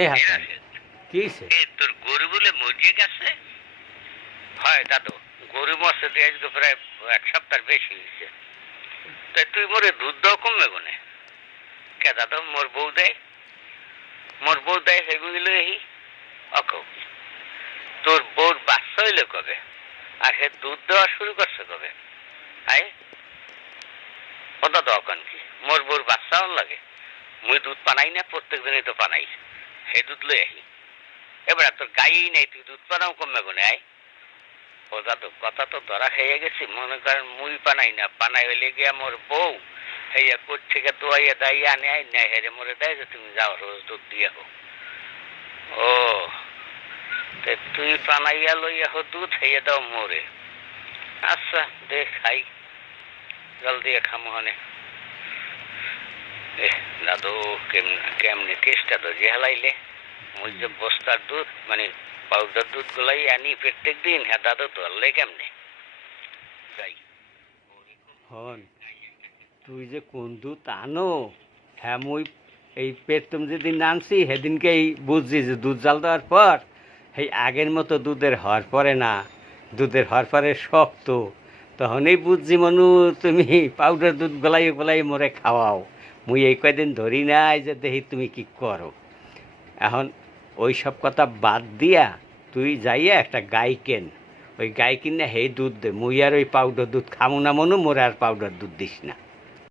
এ হাসান কি হইছে? তোর গরু বলে মরিয়ে গেছে। হয় দাদু, গরু মরছে দিয়ে আজকে প্রায় 1 সপ্তাহ বেশি হয়েছে। তাই তুই মোরে দুধ দাও কমবে কোনে? কে দাদু, মোর বউ দেয় সেগুলো এই অক। তোর বউর বাচ্চা হইলে কবে? আর সে দুধ দেওয়া শুরু করছে কবে? আয় ওটা দাও কেন কি? মোর বউর বাচ্চা লাগে? মুই দুধ পানাই না, প্রত্যেক দিনই তো পানাই। হে দুধ লই আহি। এবার তোর গাই নেই, তুই দুধ পানাও কমবে কোনে? আয় ও দাদু, কথা তো ধরা খেয়ে গেছি। মনে করেন মুই পানাই না, পানাই হইলে গিয়া মোর বউ হেয়া কোট থেকে দোয়াইয়া দাইয়া আনে নেয়, হেরে মোরে দেয় যে তুমি যাও রোজ দুধ দিয়ে হো। ও তুই পানাইয়া লইয়া হো দুধ, হেয়ে দাও মোরে। আচ্ছা দে খাই, জল দিয়ে খামো হনে। দাদু কেমনে টেস্টটা তো যে হেলাইলে। মুই যে বস্তার দুধ মানে পাউডার দুধ গুলাই আনি প্রত্যেক দিন, হ্যাঁ দাদু তো আনলে কেমনে যাই। হন তুই যে কোন দুধ আনো, হ্যাঁ মুই এই পেটম যেদিন নামছি সেদিনকে এই বুঝছি যে দুধ জাল দেওয়ার পর সেই আগের মতো দুধের হওয়ার পরে না, দুধের হওয়ার পরে শক্ত। তখনই বুঝছি মনু তুমি পাউডার দুধ গলাই মোরে খাওয়াও। মুই এই কয়দিন ধরি নাই যে দেখি তুমি কি করো। এখন ওই সব কথা বাদ দিয়া তুই যাইয়া একটা গাই কেন, ওই গাই কিনে সেই দুধ দে। মুই আর ওই পাউডার দুধ খামো না মনু, মোরে আর পাউডার দুধ দিস না।